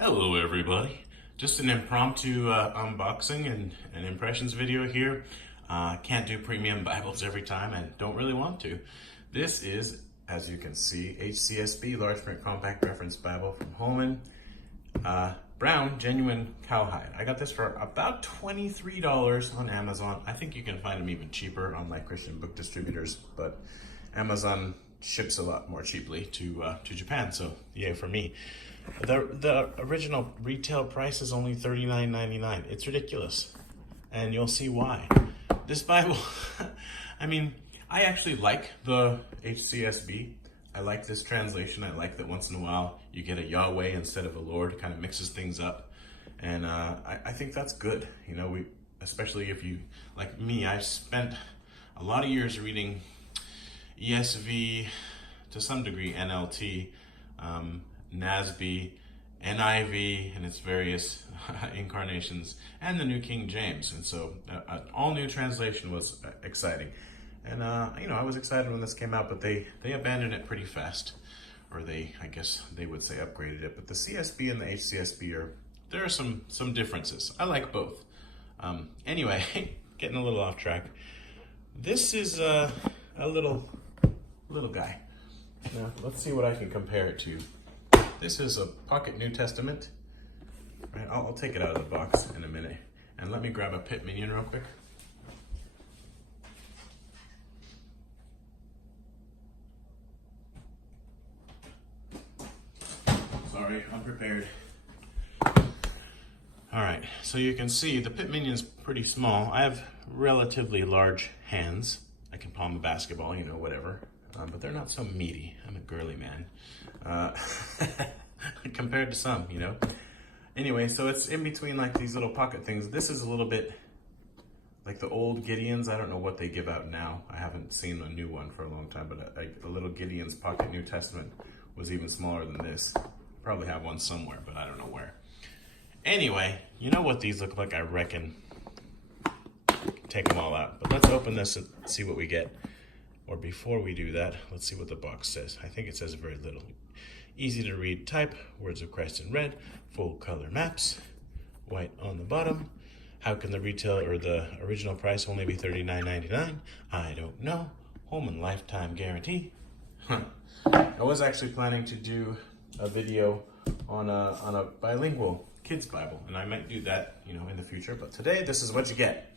Hello everybody, just an impromptu unboxing and an impressions video here. Can't do premium Bibles every time and don't really want to. This is, as you can see, HCSB, Large Print Compact Reference Bible from Holman. Brown, genuine cowhide. I got this for about $23 on Amazon. I think you can find them even cheaper on like Christian book distributors, but Amazon ships a lot more cheaply to Japan, so yay for me. The original retail price is only $39.99. It's ridiculous, and you'll see why. This Bible, I mean, I actually like the HCSB. I like this translation. I like that once in a while you get a Yahweh instead of a Lord. It kind of mixes things up, and I think that's good. You know, especially if you, like me, I've spent a lot of years reading ESV, to some degree NLT, NASB, NIV, and its various incarnations, and the New King James. And so an all-new translation was exciting. And, you know, I was excited when this came out, but they abandoned it pretty fast. Or I guess they would say upgraded it. But the CSB and the HCSB there are some differences. I like both. Anyway, getting a little off track. This is a little guy. Now, let's see what I can compare it to. This is a Pocket New Testament. Right, I'll take it out of the box in a minute. And let me grab a pit minion real quick. Sorry, unprepared. All right, so you can see the pit minion's pretty small. I have relatively large hands. I can palm a basketball, you know, whatever. But they're not so meaty. I'm a girly man. Compared to some, you know. Anyway, so it's in between like these little pocket things. This is a little bit like the old Gideon's. I don't know what they give out now. I haven't seen a new one for a long time, but the little Gideon's Pocket New Testament was even smaller than this. Probably have one somewhere, but I don't know where. Anyway, you know what these look like, I reckon. Take them all out. But let's open this and see what we get. Or before we do that, let's see what the box says. I think it says very little. Easy to read type, words of Christ in red, full color maps, white on the bottom. How can the retail or the original price only be $39.99? I don't know. Holman lifetime guarantee. I was actually planning to do a video on a bilingual kids Bible, and I might do that, you know, in the future. But today, this is what you get.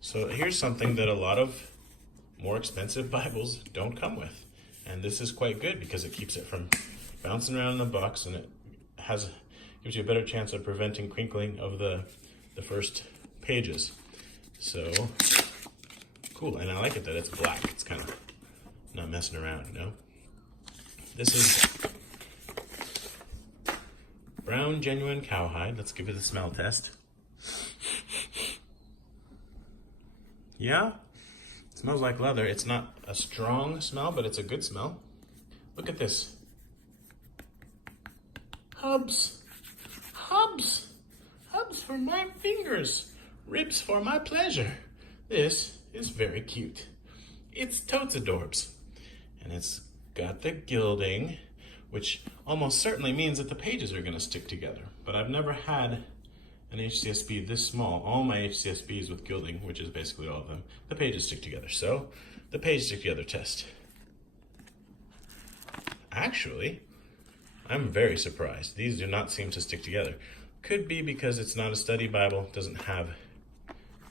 So here's something that a lot of more expensive Bibles don't come with. And this is quite good because it keeps it from bouncing around in the box, and it gives you a better chance of preventing crinkling of the first pages. So cool, and I like it that it's black. It's kind of not messing around, you know? This is brown genuine cowhide. Let's give it a smell test. Yeah, it smells like leather. It's not a strong smell, but it's a good smell. Look at this. Hubs for my fingers, ribs for my pleasure. This is very cute. It's totes adorbs. And it's got the gilding, which almost certainly means that the pages are gonna stick together. But I've never had an HCSB this small. All my HCSBs with gilding, which is basically all of them, the pages stick together. So, the page stick together test. Actually, I'm very surprised. These do not seem to stick together. Could be because it's not a study Bible, doesn't have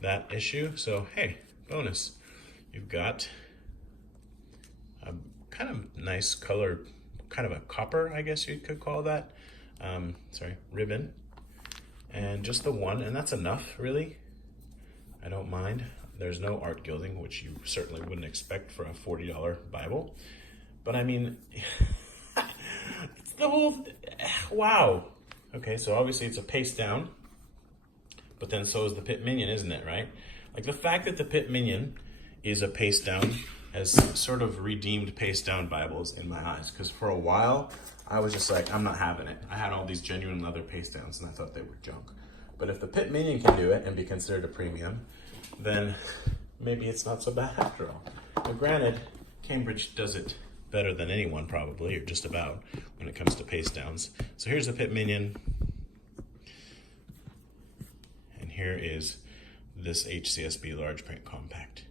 that issue. So, hey, bonus. You've got a kind of nice color, kind of a copper, I guess you could call that. Ribbon. And just the one, and that's enough, really. I don't mind. There's no art gilding, which you certainly wouldn't expect for a $40 Bible. But I mean, it's the whole, wow. Okay, so obviously it's a paste down, but then so is the pit minion, isn't it, right? Like the fact that the pit minion is a paste down has sort of redeemed paste down Bibles in my eyes, because for a while, I was just like, I'm not having it. I had all these genuine leather paste downs and I thought they were junk. But if the pit minion can do it and be considered a premium, then maybe it's not so bad after all. But granted, Cambridge does it better than anyone probably, or just about, when it comes to paste downs. So here's the Pit Minion. And here is this HCSB large print compact.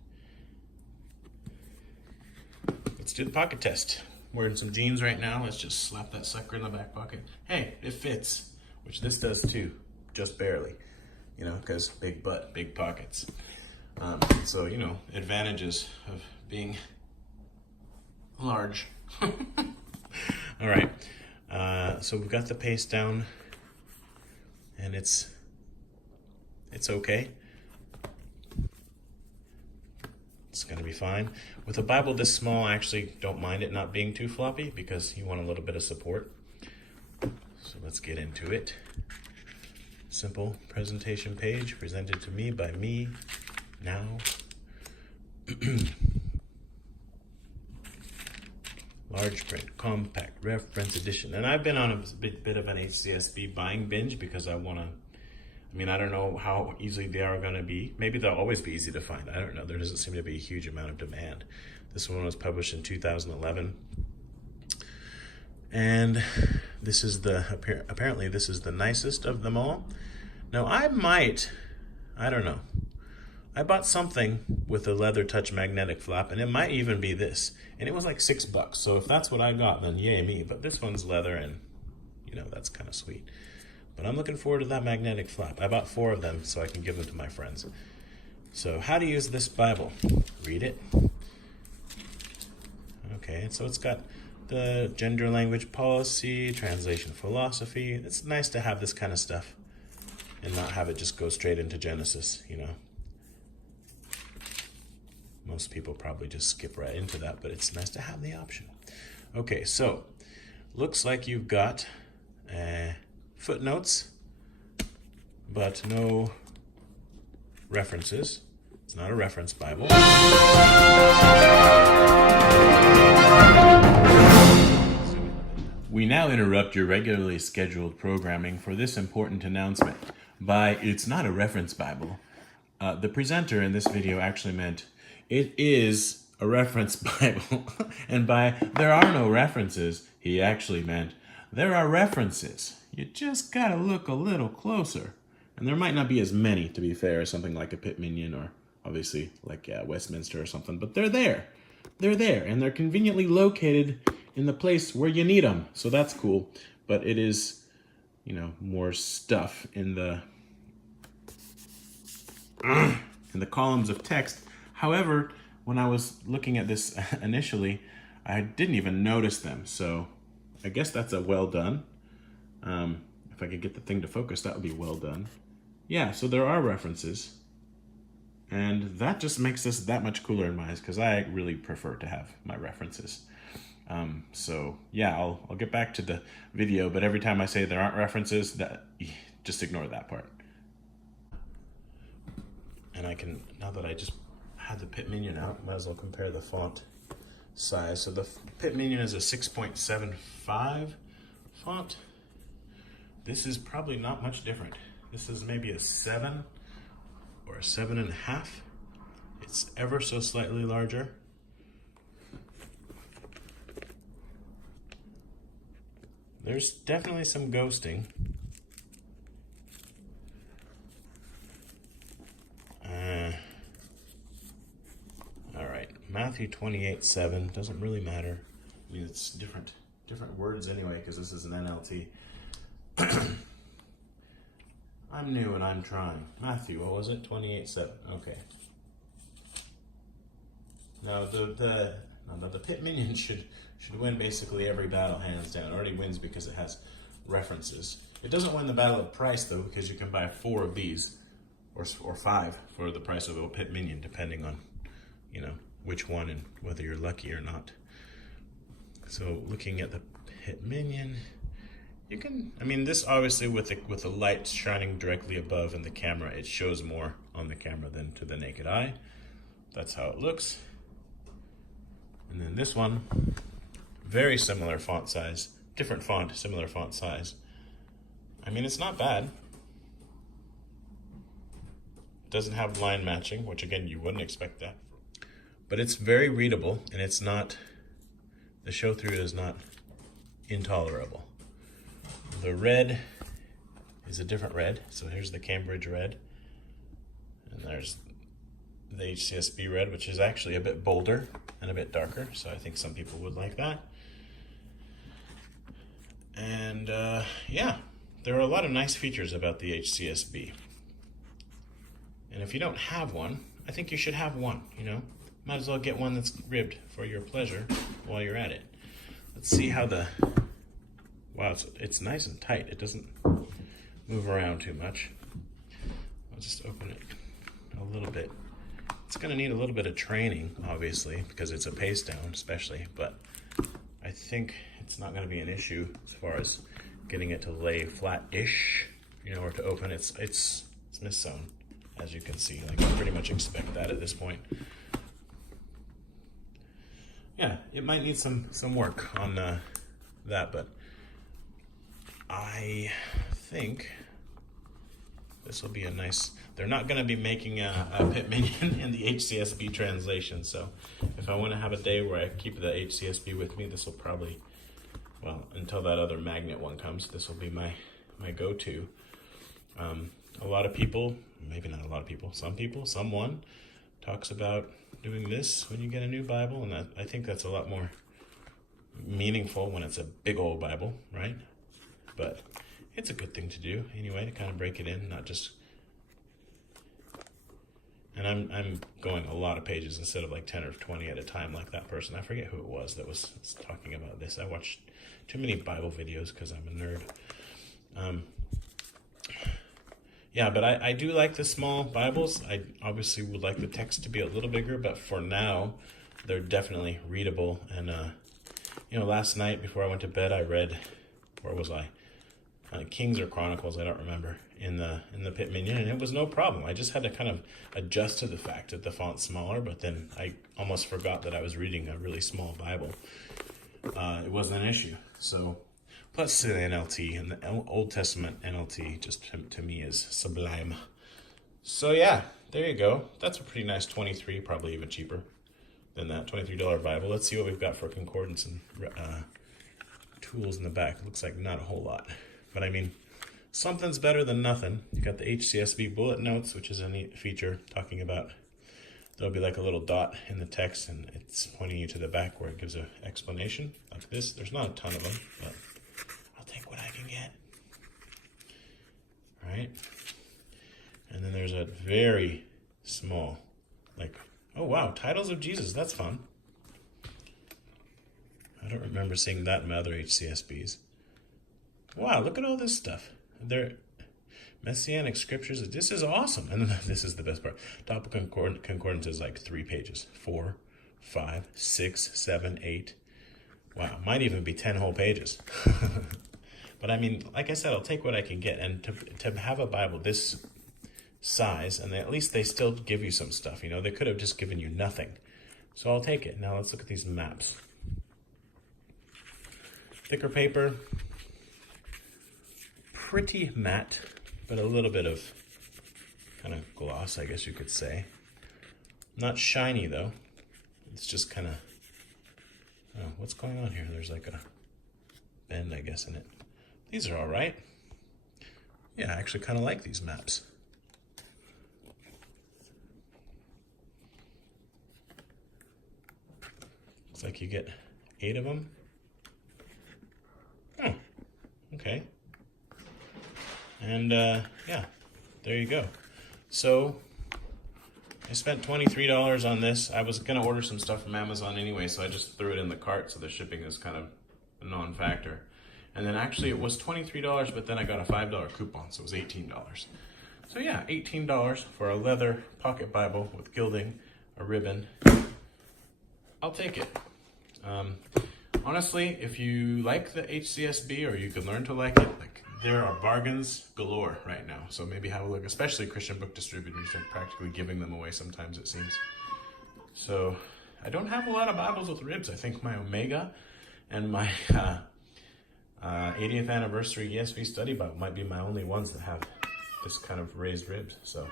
Let's do the pocket test. I'm wearing some jeans right now. Let's just slap that sucker in the back pocket. Hey, it fits, which this does too, just barely, you know, because big butt, big pockets. So, you know, advantages of being large. All right, so we've got the paste down, and it's okay. It's gonna be fine. With a Bible this small, I actually don't mind it not being too floppy because you want a little bit of support. So let's get into it. Simple presentation page presented to me by me now. Large print, compact, reference edition. And I've been on a bit of an HCSB buying binge because I want to, I don't know how easily they are going to be. Maybe they'll always be easy to find. I don't know. There doesn't seem to be a huge amount of demand. This one was published in 2011. And this is apparently this is the nicest of them all. Now I don't know. I bought something with a leather touch magnetic flap, and it might even be this. And it was like $6. So if that's what I got, then yay me. But this one's leather, and you know, that's kind of sweet. But I'm looking forward to that magnetic flap. I bought 4 of them so I can give them to my friends. So how to use this Bible? Read it. Okay, so it's got the gender language policy, translation philosophy. It's nice to have this kind of stuff and not have it just go straight into Genesis, you know. Most people probably just skip right into that, but it's nice to have the option. Okay, so looks like you've got footnotes, but no references. It's not a reference Bible. We now interrupt your regularly scheduled programming for this important announcement. By "it's not a reference Bible," the presenter in this video actually meant it is a reference Bible. And by "there are no references," he actually meant there are references. You just gotta look a little closer. And there might not be as many, to be fair, as something like a Pit Minion or obviously like Westminster or something, but they're there. They're there, and they're conveniently located in the place where you need them. So that's cool. But it is, you know, more stuff in the columns of text. However, when I was looking at this initially, I didn't even notice them. So I guess that's a well done. If I could get the thing to focus, that would be well done. Yeah, so there are references. And that just makes this that much cooler in my eyes because I really prefer to have my references. So yeah, I'll get back to the video, but every time I say there aren't references, just ignore that part. And I can, now that I just had the Pit Minion out, might as well compare the font size. So the Pit Minion is a 6.75 font. This is probably not much different. This is maybe a 7 or a 7.5. It's ever so slightly larger. There's definitely some ghosting. All right, Matthew 28:7 doesn't really matter. I mean, it's different words anyway because this is an NLT. I'm new and I'm trying. Matthew, what was it? 28:7. Okay. Now the Pit Minion should win basically every battle hands down. It already wins because it has references. It doesn't win the battle of price though, because you can buy 4 of these or 5 for the price of a Pit Minion, depending on, you know, which one and whether you're lucky or not. So looking at the Pit Minion, you can, I mean, this obviously with the light shining directly above in the camera, it shows more on the camera than to the naked eye. That's how it looks. And then this one, very similar font size, different font, similar font size. I mean, it's not bad. Doesn't have line matching, which again, you wouldn't expect that. But it's very readable, and it's not the show through is not intolerable. The red is a different red. So here's the Cambridge red. And there's the HCSB red, which is actually a bit bolder and a bit darker. So I think some people would like that. And yeah, there are a lot of nice features about the HCSB. And if you don't have one, I think you should have one, you know. Might as well get one that's ribbed for your pleasure while you're at it. Let's see how the, wow, it's nice and tight. It doesn't move around too much. I'll just open it a little bit. It's gonna need a little bit of training, obviously, because it's a paste down especially, but I think it's not gonna be an issue as far as getting it to lay flat-ish, you know, or to open. It's mis-sewn, as you can see. Like, I pretty much expect that at this point. Yeah, it might need some work on that, but I think this will be a nice, they're not going to be making a pit minion in the HCSB translation, so if I want to have a day where I keep the HCSB with me, this will probably, well, until that other magnet one comes, this will be my go-to. A lot of people, maybe not a lot of people, someone talks about doing this when you get a new Bible, and I think that's a lot more meaningful when it's a big old Bible, right? But it's a good thing to do anyway, to kind of break it in, not just, and I'm going a lot of pages instead of like 10 or 20 at a time like that person. I forget who it was that was talking about this. I watched too many Bible videos because I'm a nerd. Yeah, but I do like the small Bibles. I obviously would like the text to be a little bigger, but for now, they're definitely readable. And, you know, last night before I went to bed, I read, where was I? Kings or Chronicles, I don't remember, in the Pit Minion, and it was no problem. I just had to kind of adjust to the fact that the font's smaller, but then I almost forgot that I was reading a really small Bible. It wasn't an issue. So, plus the NLT, and the Old Testament NLT just to me is sublime. So yeah, there you go. That's a pretty nice $23, probably even cheaper than that $23 Bible. Let's see what we've got for concordance and tools in the back. Looks like not a whole lot. But I mean, something's better than nothing. You got the HCSB bullet notes, which is a neat feature talking about, there'll be like a little dot in the text and it's pointing you to the back where it gives an explanation like this. There's not a ton of them, but I'll take what I can get. All right. And then there's a very small, like, oh wow, titles of Jesus, that's fun. I don't remember seeing that in my other HCSBs. Wow, look at all this stuff. They're Messianic scriptures. This is awesome. And then this is the best part. Topical concordance is like 3 pages. 4, 5, 6, 7, 8. Wow, might even be 10 whole pages. But I mean, like I said, I'll take what I can get. And to have a Bible this size, and at least they still give you some stuff. You know, they could have just given you nothing. So I'll take it. Now let's look at these maps. Thicker paper. Pretty matte, but a little bit of kind of gloss, I guess you could say. Not shiny though. It's just kind of, oh, what's going on here? There's like a bend, I guess, in it. These are all right. Yeah, I actually kind of like these maps. Looks like you get 8 of them. Oh, okay. And yeah, there you go. So I spent $23 on this. I was gonna order some stuff from Amazon anyway, so I just threw it in the cart, so the shipping is kind of a non-factor. And then actually it was $23, but then I got a $5 coupon, so it was $18. So yeah, $18 for a leather pocket Bible with gilding, a ribbon. I'll take it. Honestly, if you like the HCSB, or you could learn to like it, like, there are bargains galore right now. So maybe have a look, especially Christian book distributors are practically giving them away sometimes, it seems. So I don't have a lot of Bibles with ribs. I think my Omega and my 80th anniversary ESV study Bible might be my only ones that have this kind of raised ribs. So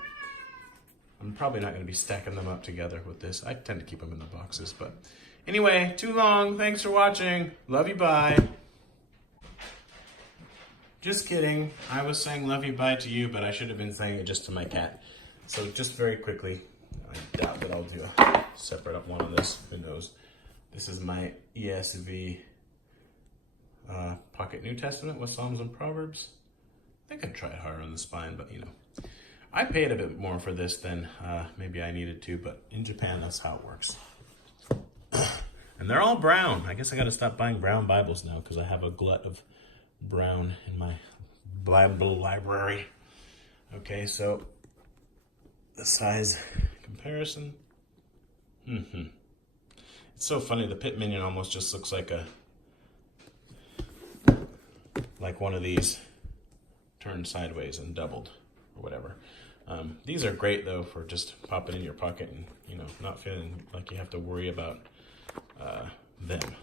I'm probably not going to be stacking them up together with this. I tend to keep them in the boxes, but Anyway, too long. Thanks for watching. Love you, bye. Just kidding. I was saying love you, bye to you, but I should have been saying it just to my cat. So just very quickly, I doubt that I'll do a separate up one of this. Who knows? This is my ESV Pocket New Testament with Psalms and Proverbs. I think I tried harder on the spine, but you know. I paid a bit more for this than maybe I needed to, but in Japan, that's how it works. And they're all brown. I guess I got to stop buying brown Bibles now because I have a glut of brown in my Bible library. Okay, so the size comparison. It's so funny. The Pit Minion almost just looks like one of these turned sideways and doubled or whatever. These are great though for just popping in your pocket and, you know, not feeling like you have to worry about them.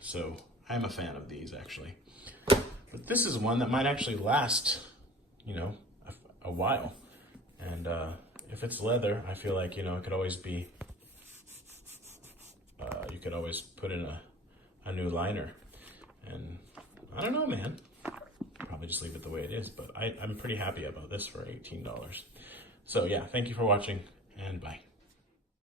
So I'm a fan of these actually. But this is one that might actually last, you know, a while. And if it's leather, I feel like, you know, it could always be, you could always put in a new liner. And I don't know, man. Probably just leave it the way it is, but I'm pretty happy about this for $18. So yeah, thank you for watching, and bye.